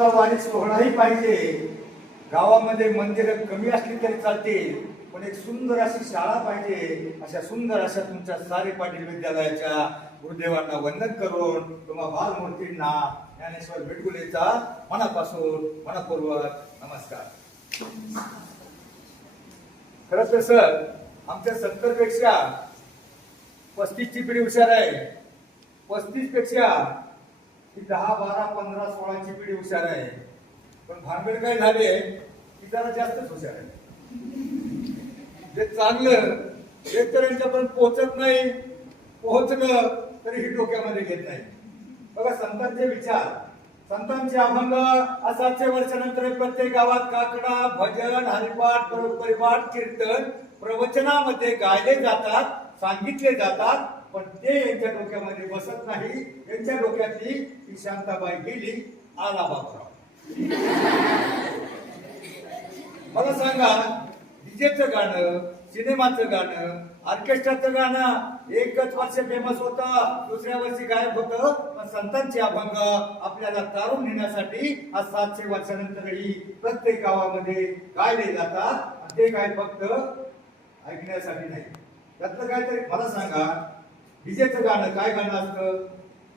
वारी सोहळाही पाहिजे. गावामध्ये मंदिरं कमी असली तरी चालतील, पण एक सुंदर अशी शाळा पाहिजे. अशा सुंदर अशा तुमच्या सारे पाटील विद्यालयाच्या गुरुदेवांना वंदन करून तुम्हा बालमूर्तींना ज्ञानेश्वर बिडगुलेचा मनापासून मनपूर्वक नमस्कार. खरं तर सर, आमच्या 70 पेक्षा 35 ची पिढी हुशार आहे. 35 पेक्षा 10, 12, 15, 16 ची पिढी हुशार आहे. पण भानगड काय झाले की जरा जास्तच हुशार आहे. जे चांगलं शेतकऱ्यांच्यापर्यंत पोहोचत नाही, पोहोचलं तरी ही डोक्यामध्ये घेत नाही. बघा, संतांचे विचार, संतांचे अभंग असाचे वर्षानंतर प्रत्येक गावात काकडा, भजन, हरिपाठ, परिपाठ, कीर्तन प्रवचनामध्ये गायले जातात, सांगितले जातात. पण ते यांच्या डोक्यामध्ये बसत नाही. यांच्या डोक्यातली ही शांताबाई गेली, आला बाबराव. मला सांगा, डीजेचं गाणं, सिनेमाचं गाणं, ऑर्केस्ट्राचं गाणं एकच वर्ष फेमस होतं, दुसऱ्या वर्षी गायब होतं. पण संतांचे अभंग आपल्याला तारून नेण्यासाठी आज 700 वर्षानंतरही प्रत्येक गावामध्ये गायले जातात. ते काय फक्त ऐकण्यासाठी नाही. त्यातलं काहीतरी मला सांगा, डीजेचं गाणं काय गाणं असतं?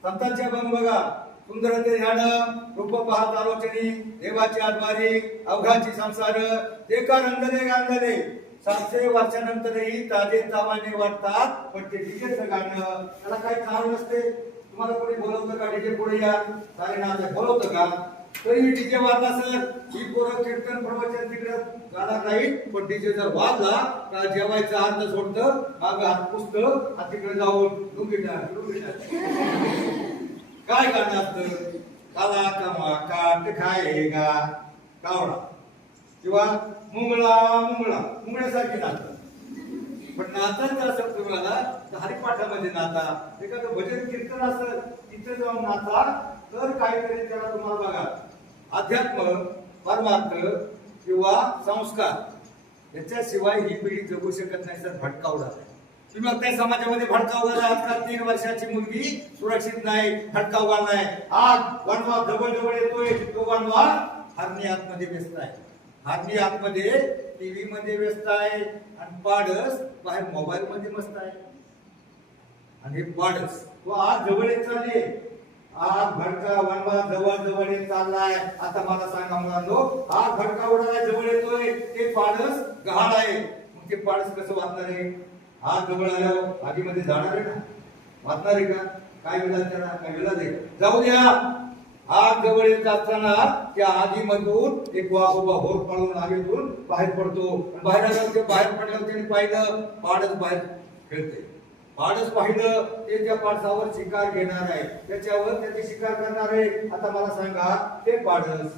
संतांचे अभंग बघा, सुंदर ते ध्यान, रूप पाहत आलोचनी, देवाची आद्वारी, अवघाची संसार, ते का रंगले गांधले. 700 वर्षानंतरही ताजे तावाने वाटतात. पण ते डीजेचं गाणं, त्याला काही चाल नसते. तुम्हाला कोणी बोलवतं का डीजे पुढे या, सारे नाते बोलवतं का? तरी डीजे वाजला सर, ही पोरं कीर्तन प्रवचन तिकडे गाणार नाही. पण डीजे जर वाजला तर जेवायचं अर्ध सोडतं, माग हात पुसतं आणि तिकडे जाऊन काय गाणं असतं? काला कमा काट खाएगा कावळा, किंवा मुंगळा मुंगळा, मुंगळ्यासारखी नाचतात. पण नाचायचं असं तुम्हाला तर हरिपाठामध्ये नाचा, एखादं भजन कीर्तन असेल तिथे जाऊन नाचा. तर काहीतरी त्याला तुम्हाला बघा, अध्यात्म, परमार्थ किंवा संस्कार याच्याशिवाय ही पिढी जगू शकत नाही सर. भटकावडा तुम्ही बघताय समाजामध्ये, भडकावला. आजकाल 3 वर्षाची मुलगी सुरक्षित नाही, भडकावला नाही. आज वनवा जवळ जवळ येतोय, तो वनवा हरणी आतमध्ये व्यस्त आहे. हरणी आतमध्ये टीव्ही मध्ये व्यस्त आहे, आणि पाडस बाहेर मोबाईल मध्ये मस्त आहे. आणि हे पाडस तो आज जवळ येत चालले. आज भडका वनवा जवळ जवळ येत चाललाय. आता मला सांगा मुलांनो, आज भडका उडाला जवळ येतोय, ते पाडस गहाळ आहे. मग ते पाडस कसं वाचणार आहे? आज जवळ आल्यावर आगीमध्ये जाणार आहे ना, वाचणार आहे का? काय विलाज त्याला, काय विलाज आहे? जाऊ द्या. आग जवळ येत असताना त्या आगीमधून एक वाघोबा होर पळून आगीतून बाहेर पडतो. बाहेर आल्यावर ते बाहेर पडल्यावर त्याने पाहिलं पाडस बाहेर खेळते. पाडस पाहिलं, ते त्या पाडसावर शिकार घेणार आहे, त्याच्यावर त्याची शिकार करणार आहे. आता मला सांगा, ते पाडस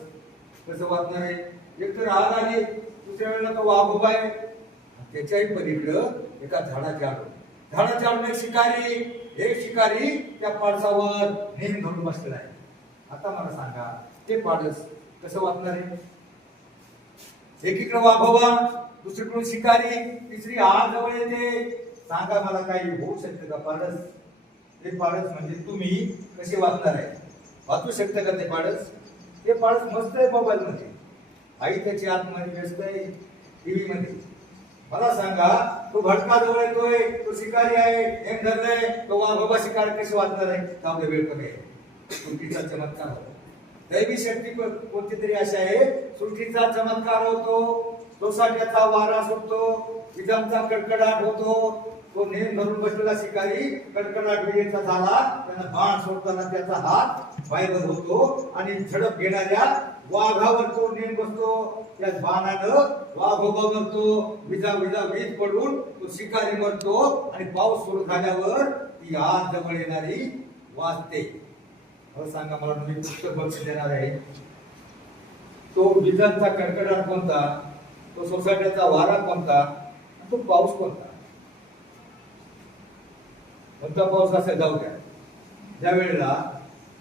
कसं वाचणार आहे? एकतर आग आली, दुसऱ्या वेळेला तो वाघोबा आहे, त्याच्याही पलीकडं एका झाडाच्या आडून एक शिकारी त्या पाडसावर नेम धरून बसलेला आहे. आता मला सांगा, ते पाडस कसं वाचणार आहे? एकीकडे वाघोबा, दुसरीकडून शिकारी, तिसरी आग जवळ येते. सांगा मला, काही होऊ शकतं का? पाडस, ते पाडस म्हणजे तुम्ही कसे वाचणार आहे? वाचू शकतं का ते पाडस? ते पाडस मस्त आहे मोबाईल मध्ये, आई त्याची आतमध्ये व्यस्त आहे टीव्ही मध्ये. मला सांगा, तो भटका जवळ येतोय, तो शिकारी आहे, नेम धरलंय, तो वाघोबा शिकार कशी वाचणार आहे? त्यामध्ये वेळ कमी आहे. सृष्टीचा चमत्कार होतो, दैवी शक्ती कोणती तरी अशी आहे. सृष्टीचा चमत्कार होतो, सोसाट्याचा वारा सुटतो, विजांचा कडकडाट होतो. तो नेम धरून बसलेला शिकारी कडकडाट विजेचा झाला, त्यानं बाण सोडताना त्याचा हात बाहेर होतो आणि झडप घेणाऱ्या वाघावर तो नेम बसतो. त्या बाणानं वाघोबा मरतो, वीज पडून तो शिकारी मरतो. आणि पाऊस सुरू झाल्यावर ती आग जवळ येणारी वाचते. सांगा मला, मी पुस्तक बक्षीस देणार आहे. तो विजांचा कडकडाट कोणता, तो सोसाट्याचा वारा कोणता, तो पाऊस कोणता? कोणता पाऊस असेल? जाऊ द्या. ज्या वेळेला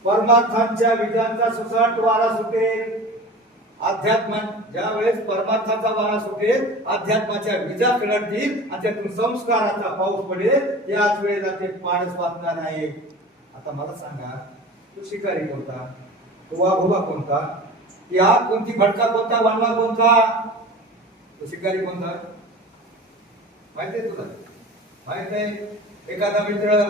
परमार्थांच्या विजांचा सुसाट वारा सुटेल, अध्यात्म ज्या वेळेस परमार्थाचा वारा सुटेल, अध्यात्माच्या विजा कडतील आणि त्यातून संस्काराचा पाऊस पडेल, त्याच वेळेला ते पाडस वाचणार आहे. आता मला सांगा, तो शिकारी कोणता? तो वाघोबा कोणता, ती आग कोणती, भडका कोणता, वनवा कोणता, तो शिकारी कोणता माहिती आहे तुला? माहित नाही? एखादा मित्र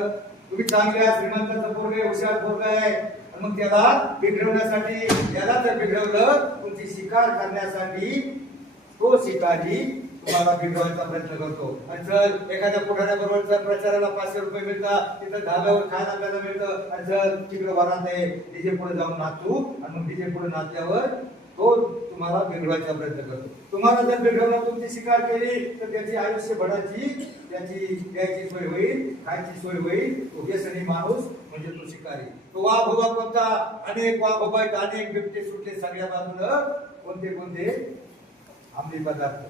तुम्ही चांगल्या श्रीमंताचा पोरगा आहे, हुशार पोरगा आहे, मग त्याला बिघडवण्यासाठी, त्याला जर बिघडवलं तुमची शिकार करण्यासाठी तो शिकारी तुम्हाला बिघडवायचा प्रयत्न करतो. आणि जर एखाद्या पुढाऱ्याबरोबर प्रचाराला 500 रुपये मिळतात, तिथं धाब्यावर खायला प्यायला मिळतं, आणि जर तिकडे वरात आहे डीजे पुढे जाऊन नाचू, आणि मग डीजे पुढे नाचल्यावर तो तुम्हाला बिघडवायचा प्रयत्न करतो. तुम्हाला जर बिघडवलं, तुमची शिकार केली, तर त्याची आयुष्यभराची त्याची द्यायची सोय होईल, खायची सोय होईल. तो व्यसनी माणूस म्हणजे तो शिकारी. तो वाघोबा कोणता? अनेक वाघोबा आहेत, अनेक बिबटे सुटले सगळ्या बाजूला. कोणते कोणते? अंमली पदार्थ,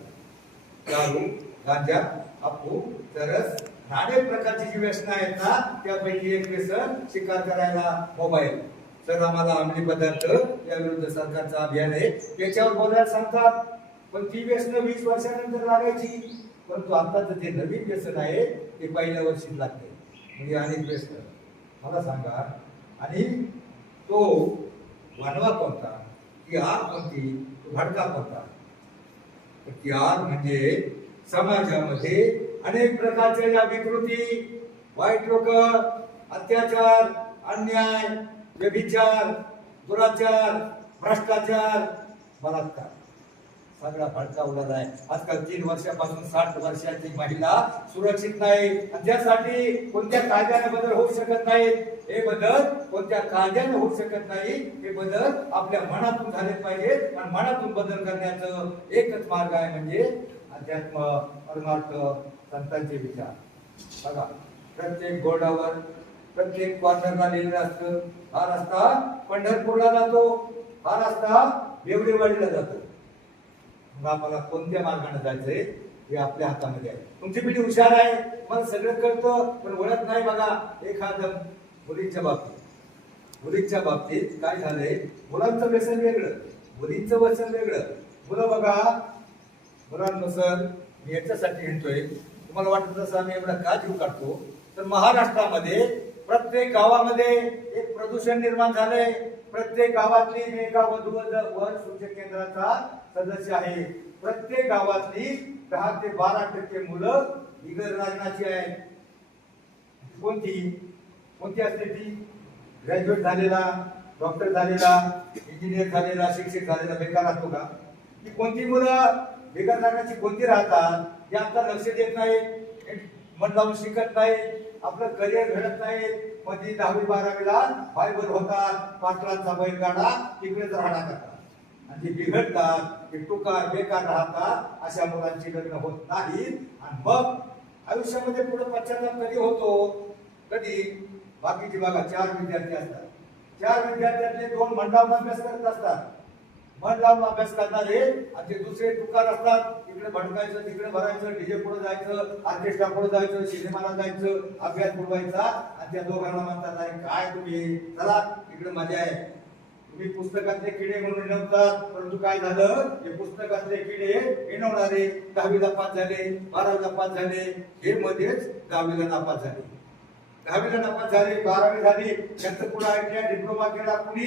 दारू, गांजा, अफू, तरस, अनेक प्रकारची जी व्यसनं आहेत ना, त्यापैकी एक व्यसन शिकार करायला मोबाईल. तर आम्हाला अंमली पदार्थ या विरुद्ध सरकारचं अभियान आहे, त्याच्यावर बोलायला सांगतात. पण ती व्यसनं 20 वर्षानंतर लागायची, परंतु आताच ते नवीन व्यसन आहे ते पहिल्या वर्षी लागते. म्हणजे अनेक व्यसन. मला सांगा, आणि तो वनवा कोणता, ती आग कोणती, तो भडका कोणता? ती आग म्हणजे समाजामध्ये अनेक प्रकारच्या या विकृती, वाईट लोक, अत्याचार, अन्याय, व्यभिचार, दुराचार, भ्रष्टाचार, बलात्कार, सगळा भडका उडाला आहे. आजकाल 3 वर्षापासून 60 वर्षाची महिला सुरक्षित नाही. त्यासाठी कोणत्या कायद्याने बदल होऊ शकत नाही. हे बदल कोणत्या कायद्याने होऊ शकत नाही. हे बदल आपल्या मनातून झाले पाहिजे. आणि मनातून बदल करण्याचं एकच मार्ग आहे, म्हणजे अध्यात्म, परमार्थ, संतांचे विचार. बघा, प्रत्येक बोर्डावर, प्रत्येक कॉर्नरला लिहिलेलं असतं, हा रस्ता पंढरपूरला जातो, हा रस्ता बेवडेवाडीला जातो. मग आपल्याला कोणत्या मार्गाने जायचंय हे आपल्या हातामध्ये आहे. तुमची पिढी हुशार आहे, मला सगळं कळतं, पण ओळख नाही. बघा, एखादं मुलींच्या बाबतीत काय झालंय, मुलांचं व्यसन वेगळं, मुलींचं व्यसन वेगळं. मुलं बघा, मुलांनुसार मी याच्यासाठी म्हणतोय, तुम्हाला वाटत असं आम्ही एवढा का जीव काढतो, तर महाराष्ट्रामध्ये प्रत्येक गावामध्ये एक प्रदूषण निर्माण झालंय. प्रत्येक गावातली एका वधूवर सूचक केंद्राचा सदस्य आहे. प्रत्येक गावातली 10 ते 12% मुलं बिगर राजनाची आहेत. कोणती असते ती? ग्रॅज्युएट झालेला, डॉक्टर झालेला, इंजिनियर झालेला, शिक्षक झालेला बेकार असतो का? ती कोणती मुलं बिगर राजनाची कोणती राहतात? जे आता लक्ष देत नाही, मन लावून शिकत नाही, आपलं करिअर घडत नाही, मध्ये 10वी 12वीला फायबर होतात, पाटलांचा बैलगाडा तिकडेच राहणार करतात, आणि जे बिघडतात ते टुकार बेकार राहतात. अशा मुलांची लग्न होत नाहीत. आणि मग आयुष्यामध्ये पुढे पश्चाताप कधी होतो? कधी? बाकीची बघा, 4 विद्यार्थी असतात, 4 विद्यार्थ्यातले 2 मन लावून अभ्यास करत असतात, मन लावून अभ्यास करणारे, आणि ते दुसरे टुकार असतात, इकडे भटकायचं, तिकडे भरायचं, डीजे पुढे जायचं, ऑर्केस्ट्रा पुढे जायचं, सिनेमाला जायचं, अभ्यास बुडवायचा. आणि त्या दोघांना म्हणतात, अरे काय तुम्ही, चला इकडे मजा आहे. तुम्ही पुस्तकातले किडे म्हणून विनवतात, परंतु काय झालं, हे पुस्तकातले किडे विनवणारे 10वीला पास झाले, 12वीला पास झाले, हे मध्येच 10वीला नापास झाले, 10वीला नापास झाले, 12वी झाली, त्यांचं पुढे ITI डिप्लोमा केला, कुणी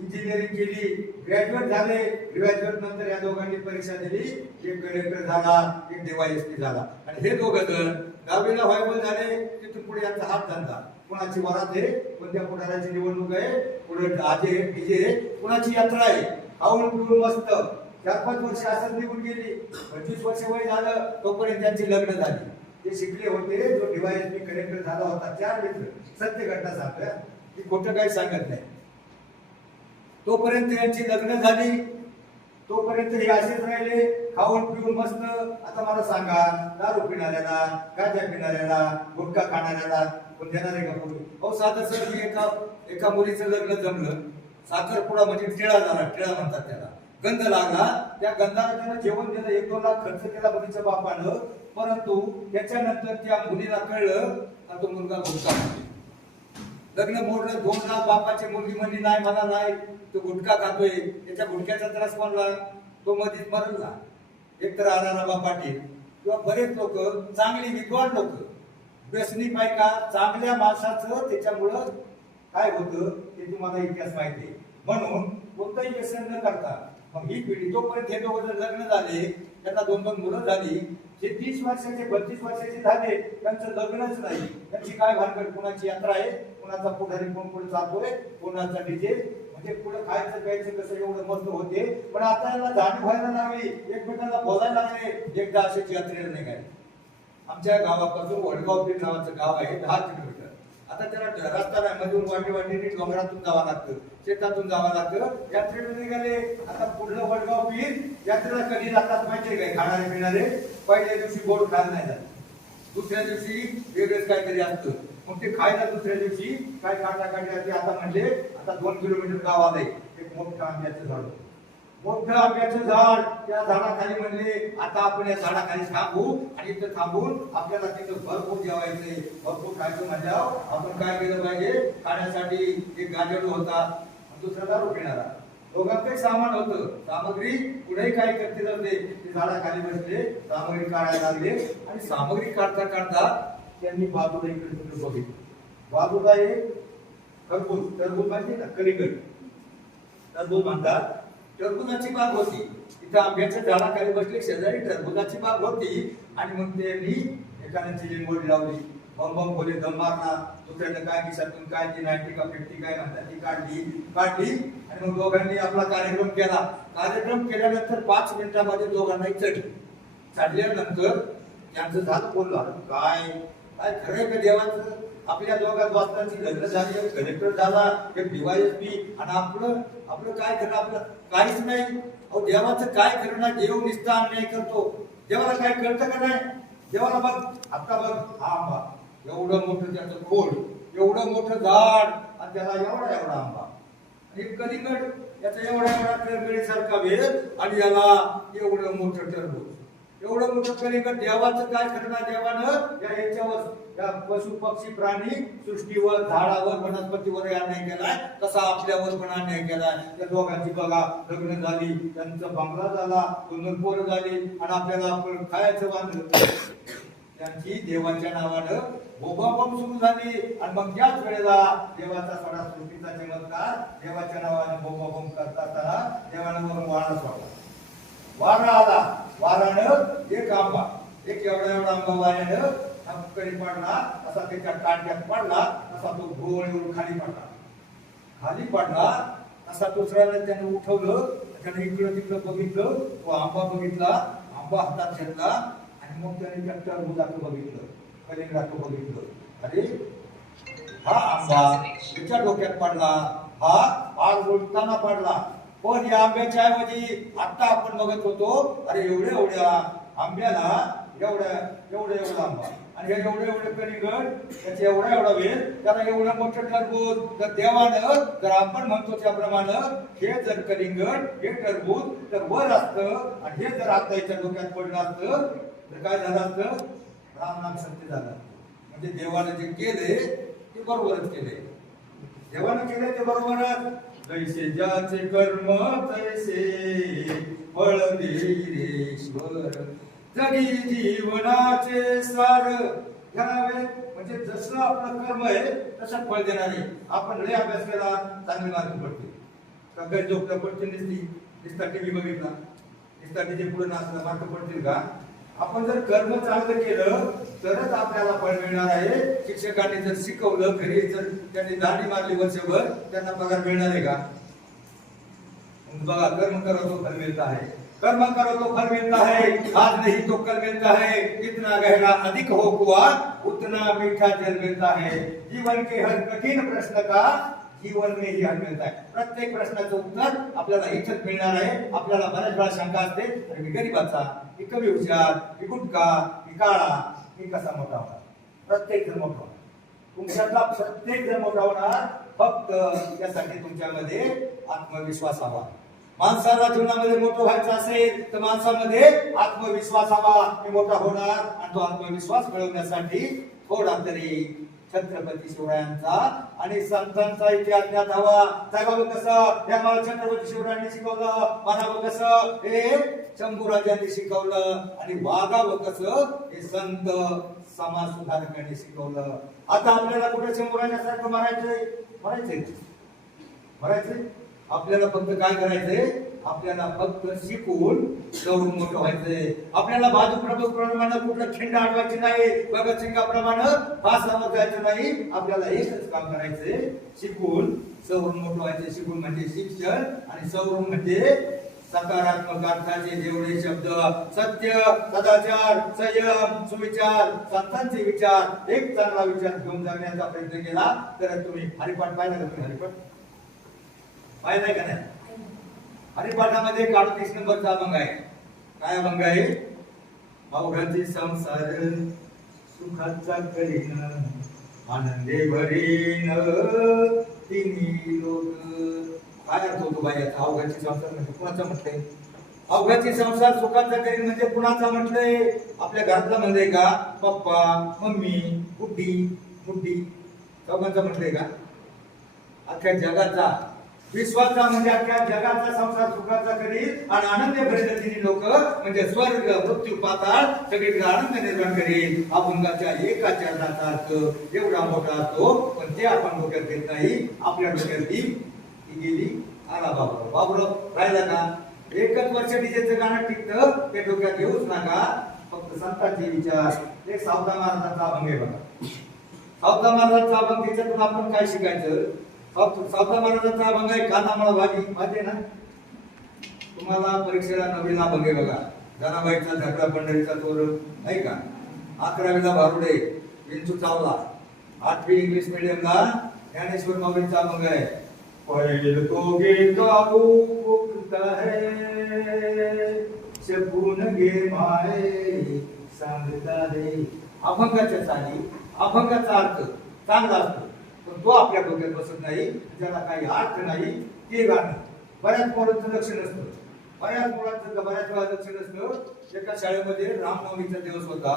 इंजिनिअरिंग केली, ग्रॅज्युएट झाले. ग्रॅज्युएट नंतर या दोघांनी परीक्षा दिली, एक कलेक्टर झाला, एक DYSP झाला. आणि हे दोघं जण 10वीला व्हायबल झाले. तिथून पुढे यांचा हात धंदा, कुणाची वरात आहे, कोणत्या पुढाऱ्याची निवडणूक आहे, पुढे आजे डीजे, कुणाची यात्रा आहे, खाऊन पिऊन मस्त 4-5 वर्ष असं निघून गेली. 25 वर्ष वय झालं तोपर्यंत त्यांची लग्न झाली. ते शिकले होते, जो DYSP कलेक्टर झाला होता, 4 मित्र, सत्य घटना सांगतोय, की खोटं काही सांगत नाही. तोपर्यंत यांची लग्न झाली, तोपर्यंत हे असेच राहिले, खाऊन पिऊन मस्त. आता मला सांगा, दारू पिणाऱ्याला, गांजा पिणाऱ्याला, गुटखा खाणाऱ्याला कोण देणार आहे का कोणी? अहो साधं सर, एका मुलीचं लग्न जमलं, साखरपुडा म्हणजे टिळा झाला, टिळा म्हणतात त्याला, गंध लागला, त्या गंधाला त्यानं जेवण दिलं, 1-2 लाख खर्च केला मुलीच्या बापानं. परंतु त्याच्यानंतर त्या मुलीला कळलं का तो मुलगा गुटखा खातोय. लग्न मोडलं, 2 लाख बापाची मुलगी म्हणली नाही, मला नाही, तो गुटखा खातोय. त्याच्या गुटख्याचा त्रास कोणला? तो मधीच मरला. एकतर आराराबा पाटील किंवा बरेच लोक, चांगली विद्वान लोक, व्यसनी पायका, चांगल्या माणसाचं त्याच्यामुळं काय होतं ते तुम्हाला इतिहास माहिती आहे. म्हणून कोणतंही व्यसन न करता मग ही पिढी तोपर्यंत हे दोघं जर लग्न झाले, त्यांना 2-2 मुलं झाली, जे 30 वर्षाचे 32 वर्षाचे झाले, त्यांचं लग्नच नाही, त्यांची काय भानगड, कुणाची यात्रा आहे, कुणाचा पुढारी कोण पुढे जातोय, कोणाचा डीजे, म्हणजे पुढे खायचं प्यायचं कसं एवढं मस्त होते. पण आता याला जाणीव व्हायला लागली, एकमेकांना बोलायला लागले. एकदा अशाच यात्रेला निघाले. आमच्या गावापासून वडगाव पीर नावाचं गाव आहे, 10 किलोमीटर. आता त्याला रस्ता नाही, मधून वाटेवाटेने डोंगरातून जावं लागतं, शेतातून जावं लागतं. यात्रेला निघाले. आता पुढलं वडगाव पीर यात्रेला कधी जातात माहितीये काय? खाणारे पिणारे पहिल्या दिवशी गोड खायला नाही जात, दुसऱ्या दिवशी वेगळंच काहीतरी असतं. मग ते खायला दुसऱ्या दिवशी काय काढता काढण्याची आता म्हणजे आता 2 किलोमीटर गाव आलंय, एक मोठं आंब्याचं झाड, मोठं आंब्याचं झाड. त्या झाडाखाली म्हणले आता आपण या झाडाखाली थांबू आणि इथं थांबून आपल्याला तिथं भरपूर जेवायचंय, भरपूर खायचं. म्हणल्यावर आपण काय केलं पाहिजे? खाण्यासाठी एक गाजर होता, दुसरा दारू पिणारा, दोघांकडे सामान होतं, सामग्री पुढे काय करते जाते. ते झाडाखाली बसले, सामग्री काढायला लागले आणि सामग्री काढता काढता त्यांनी बाजूला इकडे तिकडे बघितलं. बाजूला एक टरबूज माहिती ना, कलिंगड टरबूज म्हणतात. टरबुजाची बाग होती, तिथं आंब्याच्या झाडाखाली बसले, शेजारी टरबुजाची बाग होती. आणि मग त्यांनी एकाने चिलिंबोडी लावली, बम बम बोले दम मारला, दुसऱ्यानं काय खिशातून काय ती 90 का 50 काय म्हणतात ती काढली आणि मग दोघांनी आपला कार्यक्रम केला. कार्यक्रम केल्यानंतर 5 मिनिटांमध्ये दोघांनाही चढल्यानंतर त्यांचं झालं बोललं, काय काय खरंय का देवाचं? आपल्या दोघात वाचतांची लग्न झाली, एक कलेक्टर झाला, एक DYSP, आणि आपलं काय खरं? आपलं काहीच नाही. अहो देवाचं काय खरं ना? देव निस्ता अन्याय करतो. देवाला काय कळतं का नाही? देवाला बघ, आता बघ हा आंबा, एवढं मोठं त्याचं खोड, एवढं मोठं झाड, आणि त्याला एवढा आंबा, आणि कलिंगड याचा एवढा करगडीसारखा वेळ, आणि याला एवढं मोठं टरबूज, एवढं मोठं कलिंगड. देवाचं काय खरं ना? देवानं या याच्यावर, या पशु पक्षी प्राणी सृष्टीवर, झाडावर, वनस्पतीवर अन्याय केलाय, तसा आपल्यावर पण अन्याय केलाय. त्या दोघांची बघा लग्न झाली, त्यांचा बंगला झाला, 2 पोरं झाली, आणि आपल्याला आपण खायचं बांधलं. त्यांची देवाच्या नावानं बोंबाबोंब सुरू झाली. आणि मग याच वेळेला देवाचा सडा सृष्टीचा चमत्कार, देवाच्या नावानं बोंबाबोंब करता असताना देवानं वरून वारा सोडला. वारा आला, वारानं एक आंबा, एक एवढा आंबा वाऱ्यानं खाली पडला, असा त्याच्या कांड्यात पडला, असा तो गोळीवर खाली पडला. असा दुसऱ्याला त्यानं उठवलं, त्यानं इकडं तिकडं बघितलं, तो आंबा बघितला, आंबा हातात घेतला, आणि मग त्याने त्या टरबुजाचं बघितलं, कलिंगडाचं बघितलं. अरे हा आंबा त्याच्या डोक्यात पडला, हा पार बोलताना पडला. पण या आंब्याच्या ऐवजी आता आपण बघत होतो, अरे एवढ्या आंब्याला एवढा आंबा, आणि हे एवढे कलिंगड, त्याचे एवढा वेळ, त्याला एवढं मोठं टरबूज. तर देवानं जर आपण म्हणतो त्याप्रमाणे हे जर कलिंगड, हे टरबूज जर वर असतं, आणि हे जर आता याच्या डोक्यात पडलं असतं, तर काय झालं असतं? रामनाम सत्य झालं. म्हणजे देवानं जे केले ते बरोबरच केले, देवानं केले ते बरोबरच. जैसे ज्याचे कर्म तैसे फळ देईश्वर, जगी जीवनाचे सार घ्यावे. म्हणजे जसं आपलं कर्म आहे तसं फळ देणार आहे. आपण लय अभ्यास केला, चांगले मार्क पडते, सगळे जोक पडते, नुसता टीव्ही बघितला, नुसता टीव्ही पुढे नाचला, मार्क पडतील का? आपण जर कर्म चांगलं केलं तरच आपल्याला फळ मिळणार आहे. शिक्षकांनी जर शिकवलं, घरी जर त्यांनी दाढी मारली वर्षभर, त्यांना पगार मिळणार आहे का? बघा, कर्म करो तो फल मिळता है, कर्म करो तो फल मिळता है, आज नहीं तो कल मिळता है, इतना गहरा अधिक हो कुआ, उतना मीठा जल मिळता है. जीवन के हर कठीण प्रश्न का जीवन में ही हल मिळता है. प्रत्येक प्रश्नाचं उत्तर आपल्याला इथंच मिळणार आहे. आपल्याला बऱ्याच वेळा शंका असते, अरे मी गरीबाचा, मी कमी हुशार, मी गुटका, मी काळा, मी कसा मोठा होणार? प्रत्येक जण मोठा होणार, तुमच्यातला प्रत्येक जण मोठा होणार. फक्त त्यासाठी तुमच्यामध्ये आत्मविश्वास हवा. माणसाला जीवनामध्ये मोठं व्हायचं असेल तर माणसामध्ये आत्मविश्वास हवा, मी मोठा होणार. आणि तो आत्मविश्वास मिळवण्यासाठी थोडा तरी छत्रपती शिवरायांचा आणि संतांचा इतिहास ज्ञात हवा. जगावं कसं हे मला छत्रपती शिवरायांनी शिकवलं, म्हणावं कसं हे शंभूराजांनी शिकवलं, आणि वागावं कसं हे संत समाज सुधारकांनी शिकवलं. आता आपल्याला कुठे शंभूराजांसारखं म्हणायचंय? आपल्याला फक्त काय करायचंय, आपल्याला फक्त शिकून सवरून मोठं व्हायचंय. आपल्याला बाजू प्रमाणे कुठलं खिंड अडवायची नाही, भगतसिंगाप्रमाणे फासावर जायचं नाही. आपल्याला एकच काम करायचंय, शिकून सवरून मोठं व्हायचं. शिकून म्हणजे शिक्षण आणि सवरून म्हणजे सकारात्मक अर्थाचे जेवढे शब्द, सत्य, सदाचार, संयम, सुविचार, संतांचे विचार, एक चांगला विचार घेऊन जगण्याचा प्रयत्न केला तर तुम्ही हरिपाठ पाहिला का? तुम्ही हरिपाठ पाहिलाय का नाही? हरिपाठामध्ये 38 नंबरचा अभंग आहे. काय अभंग आहे? अवघाची संसार सुखाचा करीन, आनंदे भरीन तिन्ही लोक. काय अर्थ होतो बाई याचा? अवघाची संसार म्हणजे कुणाचा म्हटलंय? अवघाची संसार सुखाचा करीन म्हणजे कुणाचा म्हटलंय? आपल्या घरातला म्हणजे का? पप्पा, मम्मी, बुड्डी चौघांचा म्हटलंय का? अख्ख्या जगाचा, विश्वाचा म्हणजे अख्ख्या जगाचा संसार सुखाचा करील आणि आनंद भरेल तिन्ही लोक म्हणजे स्वर्ग, मृत्यू, पाताळ सगळीकडे आनंद निर्माण करेल. अभंगाच्या एका चरणाचा अर्थ एवढा मोठा असतो, पण ते आपण डोक्यात घेत नाही. आपल्या डोक्यात ती गेली. आला बाबूराव राहिला का? एकच वर्ष डीजेचं गाणं टिकतं, ते डोक्यात घेऊच नका. फक्त संतांचे विचार. एक सावता महाराजांचा अभंग आहे बघा. सावता महाराजांचा अभंग, त्याच्यातून आपण काय शिकायचं? सावता महाराजांचा अभंग आहे, कांदा मला भाजी आहे ना. तुम्हाला परीक्षेला नवीन अभंग आहे बघा. जनाबाईचा झगडा पंढरीचा तोर आहे का? 11वीला भारुडे, विंचू चावला. 8वी इंग्लिश मीडियमला ज्ञानेश्वर माऊलींचा अभंग आहे. पहिल तो गे गाऊता है शपून गे माय सांगता रे. अभंगाच्या चाली, अभंगाचा अर्थ चांगला असतो, पण तो आपल्या डोक्यात बसत नाही. ज्याला काही अर्थ नाही ते गाणं. बऱ्याच पोरांचं लक्ष नसतं, बऱ्याच वेळा लक्ष नसतं. एका शाळेमध्ये रामनवमीचा दिवस होता.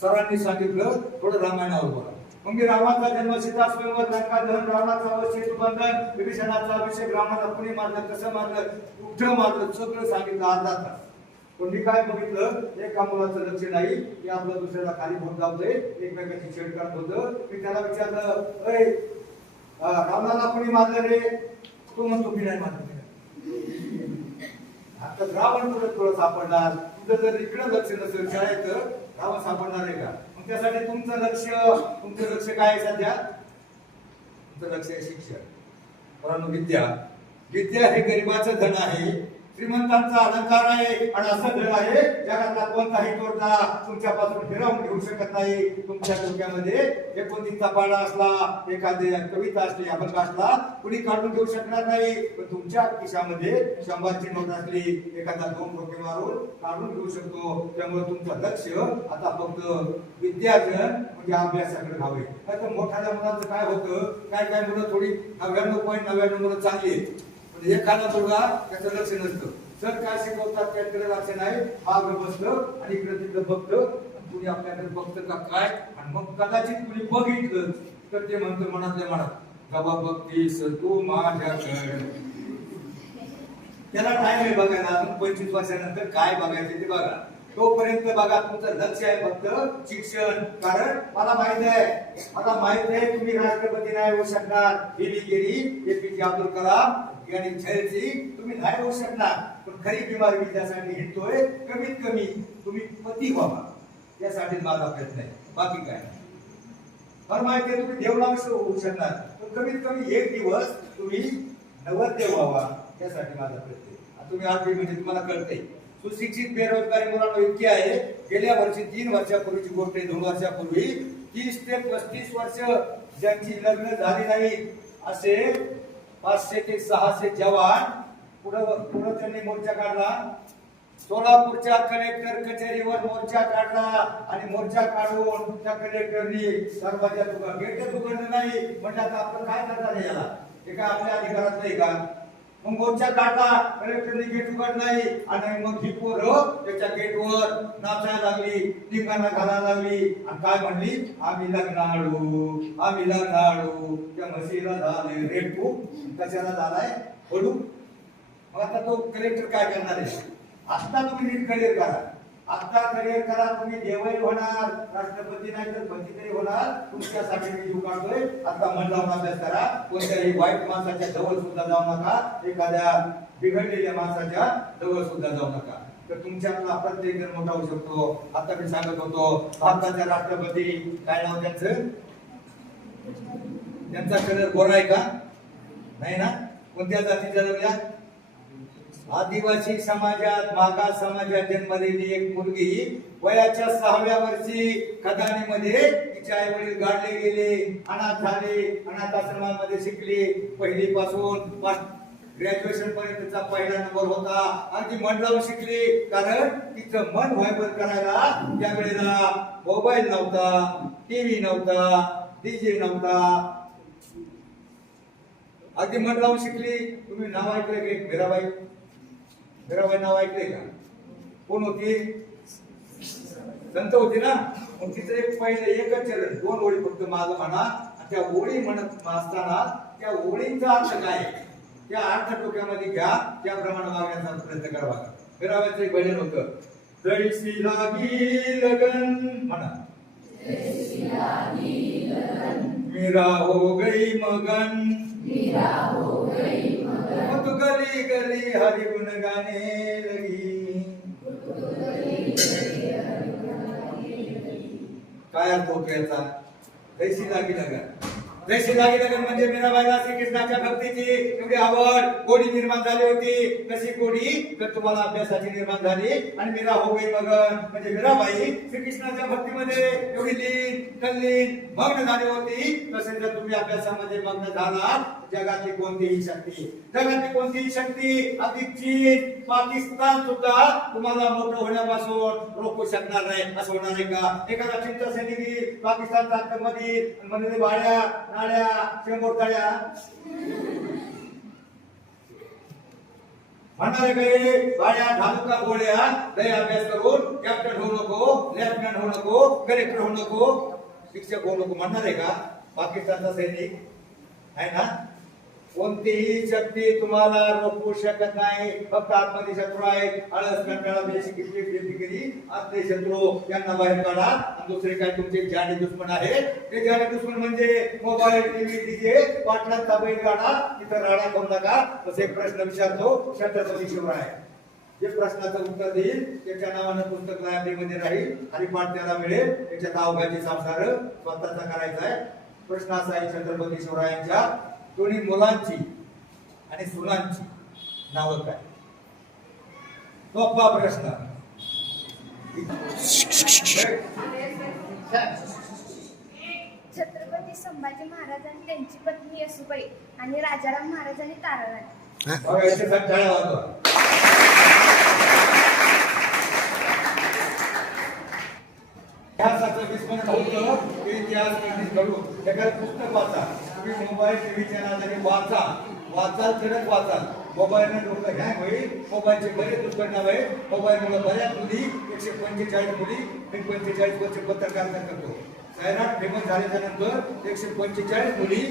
सरांनी सांगितलं थोडं रामायणावर बोला. मग मी रामाचा जन्म, सीता स्वयंवर, लंका दहन, रावणाचा वध, सेतुबंधन, विभीषणाचा अभिषेक, रावणाला कुणी मारलं, कसं मारलं, कुठं मारलं, सगळं सांगितलं अर्धा तास. पण मी काय बघितलं, एका मुलाचं लक्ष नाही की आपला दुसऱ्याला खाली बोट दाबतोय, एकमेकांची छेड करत होतं. मी त्याला विचारलं, अरे रावणाला कुणी मारलं रे? तो म्हणतो मी नाही मारलं. आता रावण तुला सापडणार? तुझं जर इकडं लक्ष नसेल शाळेत, रावण सापडणार आहे का? मग त्यासाठी तुमचं लक्ष काय आहे सध्या? तुमचं लक्ष आहे शिक्षण. परंतु विद्या हे गरिबाचं धन आहे, श्रीमंतांचा अलंकार आहे आणि असं धन आहे जगातला कोणताही तोडगा तुमच्यापासून हिरावून घेऊ शकत नाही. तुमच्या डोक्यामध्ये एकोणतीसचा पाढा असला, एखादी कविता असली, अभंग असला, कुणी काढून घेऊ शकणार नाही. पण तुमच्या खिशामध्ये 100ची नोट असली, एखादा 2 रुपये मारून काढून घेऊ शकतो. त्यामुळे तुमचं लक्ष आता फक्त विद्यार्जन म्हणजे अभ्यासाकडे व्हावे. तर मोठ्या मुलांचं काय होतं, काय मुलं थोडी 99.99 मुलं चांगली आहेत, एखादा मुलगा त्याचं लक्ष नसतं. सर काय शिकवतात त्याकडे लक्ष नाही, माग बसलं आणि इकडे तिकडे बघतं. कुणी आपल्याकडे बघतं का काय? आणि मग कदाचित कुणी बघितलं तर ते म्हणतं मनातल्या मनात, गबा बघतीस तू माझ्याकडे. त्याला टाइम आहे बघायला. अजून 25 वर्षानंतर काय बघायचं ते बघा. तोपर्यंत बघा तुमचं लक्ष आहे फक्त शिक्षण. कारण मला माहित आहे तुम्ही राष्ट्रपती नाही होऊ शकणार. गेली APJ अब्दुल कलाम आणि झेलची तुम्ही नाही होऊ शकणार. पण खरी बिमारी मी त्यासाठी हिंडतोय, कमीत कमी तुम्ही पती व्हावा यासाठी माझा प्रयत्न आहे. बाकी काय मला माहिती आहे तुम्ही देवनाविषयी होऊ शकणार, पण कमीत कमी एक दिवस तुम्ही नवरदेव व्हावा यासाठी माझा प्रयत्न आहे. तुम्ही 8वी म्हणजे तुम्हाला कळतंय. सुशिक्षित बेरोजगारी मुलांना इतकी आहे. गेल्या वर्षी 3 वर्षापूर्वीची गोष्ट आहे, 2 वर्षापूर्वी 30 ते 35 वर्ष ज्यांची लग्न झाली नाही असे 500 ते 600 जवान पुढे त्यांनी मोर्चा काढला. सोलापूरच्या कलेक्टर कचेरीवर मोर्चा काढला आणि मोर्चा काढून त्या कलेक्टरनी दरवाजा गेट उघडलं नाही. म्हणजे आता आपण काय करणार याला? हे काय आपल्या अधिकारात नाही का? मग मोर्चा काढला, कलेक्टरने गेट उघड नाही आणि मग ही पोरं त्याच्या गेटवर नाचायला लागली, टिंगाणा घालायला लागली आणि काय म्हणली, आम्ही लग्नाळू. त्या म्हशीला झाले रेटू, कशाला झालाय पडू. मग आता तो कलेक्टर काय करणार आहे? आता तुम्ही नीट करिअर करा. आता करिअर करा, तुम्ही देवही होणार, राष्ट्रपती नाही तर पती तरी होणार. तुमच्यासाठी मी जीव काढतोय. आता मन लावून अभ्यास करा. कोणत्याही वाईट माणसाच्या जवळ सुद्धा जाऊ नका, एखाद्या बिघडलेल्या माणसाच्या जवळ सुद्धा जाऊ नका. तर तुमच्यातला प्रत्येक जण मोठा होऊ शकतो. आता मी सांगत होतो भारताच्या राष्ट्रपती काय नाव त्यांचं? त्यांचा कलर गोरा आहे का? नाही ना. कोणत्या जातीच्या जन्मल्या? आदिवासी समाजात, मागास समाजात जन्मलेली एक मुलगी वयाच्या 6व्या वर्षी खदानीमध्ये तिचे आई वडील गाडले गेले, अनाथ झाले, अनाथ आश्रमामध्ये शिकले. पहिली पासून ग्रॅज्युएशन पर्यंतचा पहिला नंबर होता. अगदी मन लावून शिकली, कारण तिचं मन व्हायबल करायला त्यावेळेला मोबाईल नव्हता, टीव्ही नव्हता, डीजे नव्हता. अगदी मन लावून शिकली. तुम्ही नाव ऐकलंय की मीराबाई? मीराबाई नाव ऐकले का? कोण होती? संत होती ना. मग तिचं एक पहिले एकच चरण, 2 ओळी फक्त माझं म्हणा. त्या ओळी म्हणत असताना त्या ओळींचा अर्थ काय, त्या अर्थ डोक्यामध्ये घ्या, त्याप्रमाणे वागण्याचा प्रयत्न करावा. मीराबाईचं एक भजन होतं, जैसी लागी लगन म्हणा, मीरा हो गई मगन, तो गली गली हरि गुण गाने लगी. काय अर्थ होतो याचा? जैसी लागी लगन. जैसी लागी लगन म्हणजे मीराबाईला श्रीकृष्णाच्या भक्तीची एवढी आवड, गोडी निर्माण झाली होती. कशी गोडी? तर तुम्हाला अभ्यासाची निर्माण झाली. आणि मीरा हो गई मगन म्हणजे मीराबाई श्रीकृष्णाच्या भक्तीमध्ये एवढी लीन, तल्लीन, मग्न झाली होती. तसे जर तुम्ही अभ्यासामध्ये मग्न झाला, जगातली कोणतीही शक्ती, अगदी चीन, पाकिस्तान सुद्धा तुम्हाला मोठं होण्यापासून रोखू शकणार नाही. असं होणार आहे का? एखादा चिंता सैनिकी पाकिस्तानचा आतंकवादी म्हणजे बाळ्या नाळ्या 100 तळ्या म्हणणारे काही बाळ्या धालुका गोळ्या लय अभ्यास करून कॅप्टन होऊ नको, लेफ्टनंट होऊ नको, कलेक्टर होऊ नको, शिक्षक होऊ नको म्हणणार आहे का? पाकिस्तानचा सैनिक आहे ना. कोणतीही शक्ती तुम्हाला रोखू शकत नाही. फक्त आतमध्ये शत्रू आहेत. आळस, कंटाळा, बेफिकिरी, आतले शत्रू यांना बाहेर काढा. आणि दुसरे काय तुमचे जाणे दुश्मन आहे. ते जाणे दुश्मन म्हणजे मोबाईल, टीव्ही, डीजे, पाटलांचा बैल काढा, तिथं राडा करू नका. तसे एक प्रश्न विचारतो छत्रपती शिवराय. जे प्रश्नाचं उत्तर देईल त्याच्या नावानं पुस्तक लायब्ररीमध्ये राहील आणि पाठ त्याला मिळेल. त्याच्या नावाची संसार स्वतःचा करायचा आहे. प्रश्न असा आहे, छत्रपती शिवरायांच्या दोन्ही मुलांची आणि सुनांची नावं काय? सोपा प्रश्न. छत्रपती संभाजी महाराज आणि त्यांची पत्नी येसूबाई आणि राजाराम महाराज आणि ताराराणी. इतिहासाचं विस्मरण होतं ते इतिहास घडून एखादं पुस्तक वाचा. तुम्ही मोबाईल टीव्हीच्या नादाने वाचाल तरच वाचाल. मोबाईलने डोकं हँग होईल. मोबाईलचे बरेच दुष्परिणाम आहे. मोबाईलमुळे बऱ्याच मुली 145 मुली, मी 45 वर्ष पत्रकारिता करतो. सैराट फेमस झाल्याच्या नंतर 145 मुली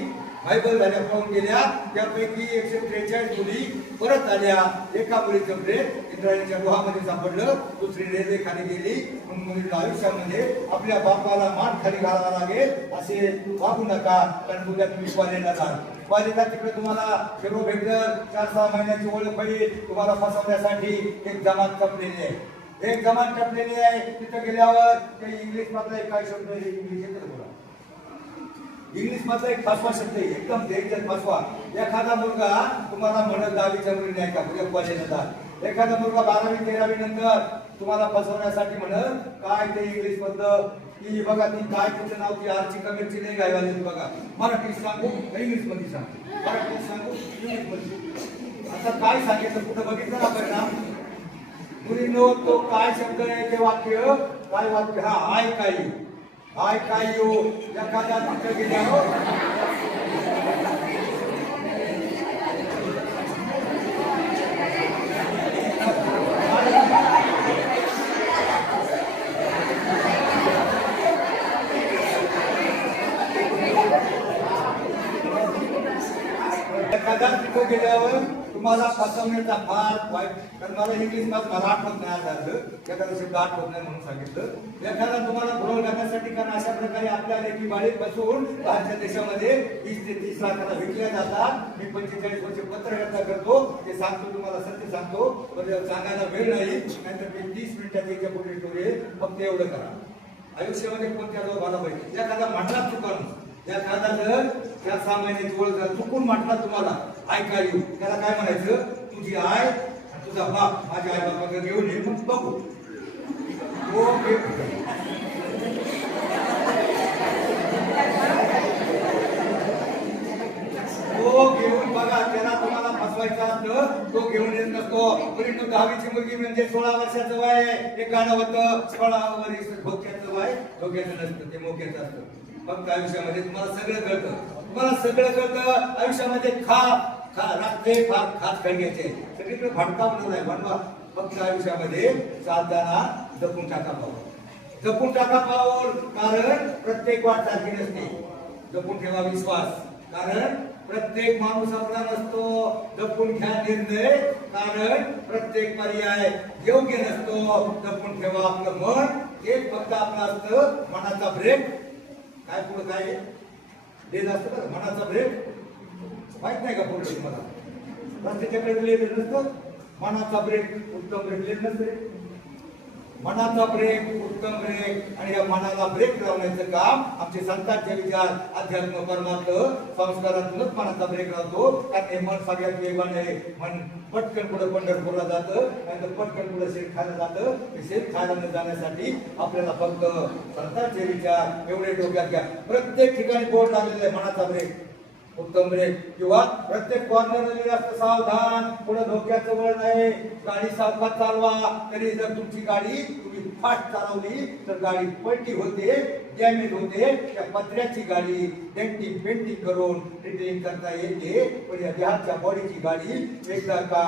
बायबल झाल्या पाहून गेल्या. त्यापैकी 143 मुली परत आल्या. एका मुलीचं प्रेम इंद्रायणीच्या गुहामध्ये सापडलं, दुसरी रेल्वे खाली गेली. म्हणून मुलीला आयुष्यामध्ये आपल्या बापाला मान खाली घालावा लागेल असे वागू नका. कारण उद्या तुम्ही कॉलेजला जाल. कॉलेजला तिकडे तुम्हाला फेरो भेटल, 4-6 महिन्याची ओळख होईल. तुम्हाला फसवण्यासाठी एक जमात टपलेली आहे. तिथं गेल्यावर ते इंग्लिश मधला एक काय शब्द आहे, इंग्लिश मधला एक फसवा शब्द आहे, एकदम डेंजर फसवा. एखादा मुलगा तुम्हाला म्हणत 10वीच्या मुली नाही का उद्या कॉलेजला जा. एखादा मुलगा 12वी 13वी नंतर तुम्हाला फसवण्यासाठी म्हणत काय ते इंग्लिश मधलं की बघा ती काय तुझं नाव ती आरची कमेंटची नाही गायवाली बघा. मराठीत सांगू इंग्लिश मध्ये सांगू, मराठीत सांगू इंग्लिश मध्ये. आता काय सांगितलं कुठं बघितलं ना परिणाम? मुलींनो तो काय शब्द आहे ते वाक्य, काय वाक्य? हा आय काय यो एखाद्या तिथं गेल्यावर तुम्हाला फसवण्याचा फार वाईट, कारण मला इंग्लिश मध्ये मला आठवत नाही आता, एखादा शब्द आठवत नाही म्हणून सांगितलं. एखादा तुम्हाला भ्रम घालण्यासाठी, कारण अशा प्रकारे आपल्या लेखी बाळीत बसून बाहेरच्या देशामध्ये 20 ते 30 लाखाला विकल्या जातात. मी 45 वर्ष पत्रकारिता करतो, ते सांगतो तुम्हाला, सत्य सांगतो, पण सांगायला वेळ नाही, नाहीतर मी 30 मिनिटात याच्या पुढे स्टोरी फक्त एवढं करा. आयुष्यामध्ये कोणत्या लोभाला पाहिजे, एखादा म्हटला चुकान, एखादा जर त्या सामान्याची ओळख जर चुकून म्हटला तुम्हाला ऐका येऊ, त्याला काय म्हणायचं, तुझी आई आणि तुझा बाप माझ्या आई बापाकडे घेऊन ये, मग बघू. तो घेऊन बघा, त्याला तुम्हाला फसवायचा असतं, तो घेऊन येत नसतो. परंतु 10वीची मुलगी म्हणजे 16 वर्षाचं वय, एक गाणं होतं, 16 वर्ष धोक्याचं वय, धोक्याचं नसतं, ते मोक्याचं असतं. फक्त आयुष्यामध्ये तुम्हाला सगळं कळतं, तुम्हाला सगळं कळतं. आयुष्यामध्ये राखते खात घ्यायचे, सगळीकडे भटकावलं नाही बनवा. फक्त आयुष्यामध्ये चालताना जपून टाका पाऊल, जपून टाका पाऊल, कारण प्रत्येक वाट सारखी नसते. जपून ठेवा विश्वास, कारण प्रत्येक माणूस आपला नसतो. जपून घ्या निर्णय, कारण प्रत्येक पर्याय योग्य नसतो. जपून ठेवा आपलं मन, एक फक्त आपलं असतं मनाचा ब्रेक. काय पुढे काय देत असतं बरं, मनाचा ब्रेक माहित नाही का पुढे तुम्हाला, रस्त्याच्याकडे लिहिलेलं नसतं मनाचा ब्रेक उत्तम ब्रेक, लिहिलं नसतं मनाचा ब्रेक उत्तम ब्रेक. आणि या मनाला ब्रेक लावण्याचं काम आमचे संतांचे विचार, अध्यात्म, परमार्थ, संस्कारातूनच मनाचा ब्रेक लावतो. कारण हे मन सगळ्यात वेगवान आहे. मन पटकन पुढे पंढरपूरला जातं, नाहीतर पटकन पुढे शेत खायला जातं. शेत खायला न जाण्यासाठी आपल्याला फक्त संतांचे विचार एवढे डोक्यात घ्या. प्रत्येक ठिकाणी बोर्ड लागलेले आहे मनाचा ब्रेक उत्तम ब्रेक, किंवा प्रत्येक कॉर्नर असतं सावधान, पुढे धोक्याचं वळ नाही, गाडी सावकाश चालवा. तरी जर तुमची गाडी तुम्ही फास्ट चालवली तर गाडी पलटी होते, डॅमेज होते. त्या पत्र्याची गाडी डेंटिंग पेंटिंग करून रिपेअरिंग करता येते, पण या देहाच्या बॉडीची गाडी एकदा का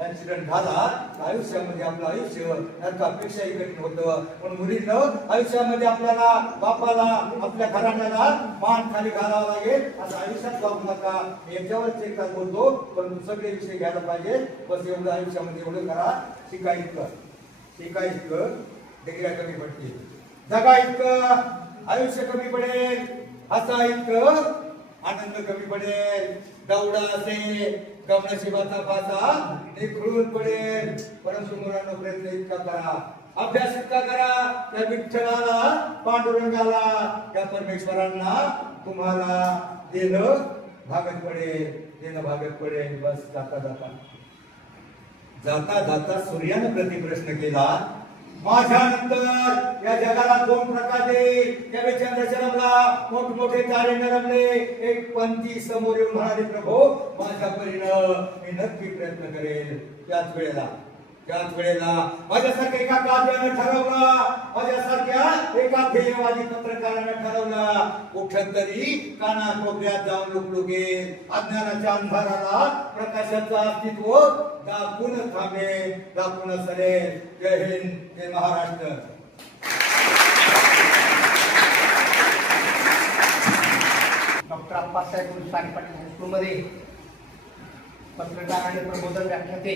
ऍक्सिडेंट झाला, आयुष्यामध्ये आपलं आयुष्य नरकापेक्षाही कठीण होतं. पण मुलीनं आयुष्यामध्ये आपल्याला, बापाला, आपल्या घराण्याला मान खाली घालावं लागेल. असं आयुष्यात वागू नका. याच्यावरच एक तास बोलतो, परंतु सगळे विषय घ्यायला पाहिजे. बस एवढं आयुष्यामध्ये एवढं करा, शिका इतकं डिग्र्या कमी पडतील, जगा इतकं आयुष्य कमी पडेल, हसा इतकं आनंद कमी पडेल. दौडा असे कमनशिबाचा पासा निखळून पडेल. परंतु मुलांना प्रयत्न इतका करा, अभ्यास इतका करा, त्या विठ्ठलाला, पांडुरंगाला, त्या परमेश्वरांना तुम्हाला देणं भागत पडेल. बस जाता जाता सूर्यानं प्रतिप्रश्न केला, माझ्यानंतर या जगाला 2 प्रकाश देईल. त्यावेळी चंद्रशरमला मोठमोठे तारे नरमले. एक पंथी समोर येऊन म्हणाले, प्रभो माझ्या परीनं मी नक्की प्रयत्न करेल. त्याच वेळेला माझ्यासारख्या एका काव्यानं ठरवला, माझ्यासारख्या एका ध्येयवादी पत्रकारानं ठरवला, कुठं तरी कानाकोपऱ्यात जाऊन लुकलुकेल. अज्ञानाच्या अंधाराला प्रकाशाचं अस्तित्व दाखवून थांबेल, दाखवून सरेल. जय हिंद, जय महाराष्ट्र. डॉक्टर अप्पासाहेब साने पाटील हायस्कूलमध्ये पत्रकार आणि प्रबोधन व्याख्याते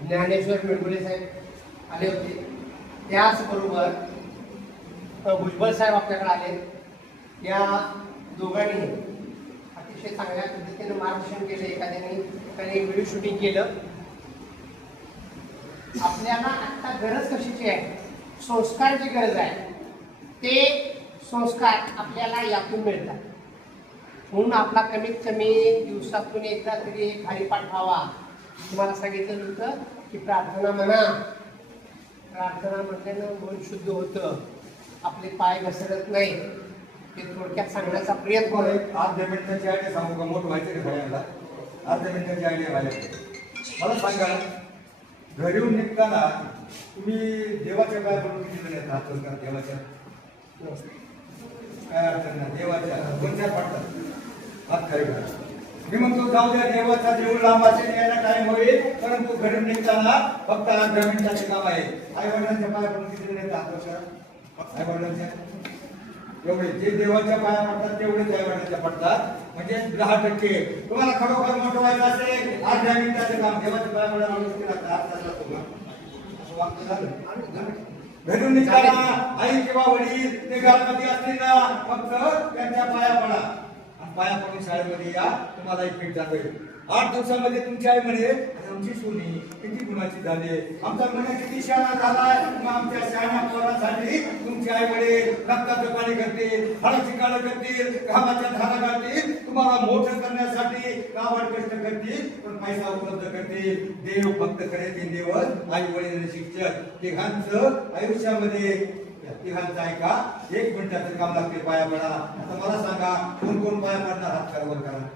ज्ञानेश्वर मिळगुले साहेब आले होते. त्याचबरोबर भुजबळ साहेब आपल्याकडे आले. या दोघांनी अतिशय चांगल्या पद्धतीने मार्गदर्शन केले. एकाने व्हिडिओ शूटिंग केलं. आपल्याला आता गरज कशाची आहे, संस्काराची गरज आहे. ते संस्कार आपल्याला यातून मिळतात. म्हणून आपला कमीत कमी दिवसातून एकदा तरी एक हरिपाठ व्हावा. तुम्हाला सांगितलं होतं की प्रार्थना म्हणा. प्रार्थना म्हटल्यानं मन शुद्ध होतं, आपले पाय घसरत नाही. ते थोडक्यात सांगण्याचा प्रयत्न बरं, एक अर्ध्या मिनिटाची आयडिया सांगू का? मोठं व्हायचं का सगळ्यांना? अर्ध्या मिनिटाची आयडिया व्हायला मला सांगा, घरी येऊन निघताना तुम्ही देवाच्या काय म्हणून किती जण येतात? देवाच्या काय अडचण नाही, देवाच्या कोणत्या पडतात हात खाली करा. मी म्हणतो जाऊ द्या, देवाचा देऊळ लांब असेल, यायला टाइम होईल, परंतु घरी निघताना फक्त अर्ध्या मिनिटाचे काम आहे. आई वडिलांच्या पाय पडून किती जण येतात? आई वडिलांच्या एवढे जे देवाच्या पाया पडतात तेवढेच आई-वडिलांच्या पडतात. म्हणजे 10%. तुम्हाला खरोखर मोठं व्हायचं असेल 8 मिनिटाचं काम देवाच्या पाया पडायला गोष्टी लागतात. 8 तास लागतो का? असं वाक्य झालं. घरून निघताना आई किंवा वडील ते घरामध्ये असतील ना, फक्त त्यांच्या पाया पडा आणि पाया पडून शाळेमध्ये या, तुम्हाला एक भेट जाणवेल. 8 दिवसामध्ये तुमची आई म्हणे आमची सोनी किती गुणाची झाली, आमचा मुलगा किती शहाणा झालाय. मग आमच्या शहाण्या पोरासाठी तुमची आई वडील रक्ताचं पाणी करतील, हाडाची काळं करतील, घामाच्या धारा घालतील, तुम्हाला मोठं करण्यासाठी गावात कष्ट करतील, पण पैसा उपलब्ध करतील. देव फक्त करेल देव आई वडील आणि शिक्षक तिघांचं आयुष्यामध्ये तिघांचं ऐका. 1 मिनिटाचं काम लागते पाया पडा. आता मला सांगा कोण कोण पाया पडणार? हात कारवर करा.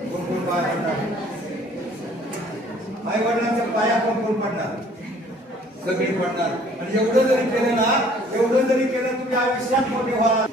कोण कोण पाया पडणार? आई वडिलांच्या पाया कोण कोण पडणार? सगळी पडणार. आणि एवढं जरी केलं ना, एवढं जरी केलं तुम्ही आयुष्यात मोठे व्हाल.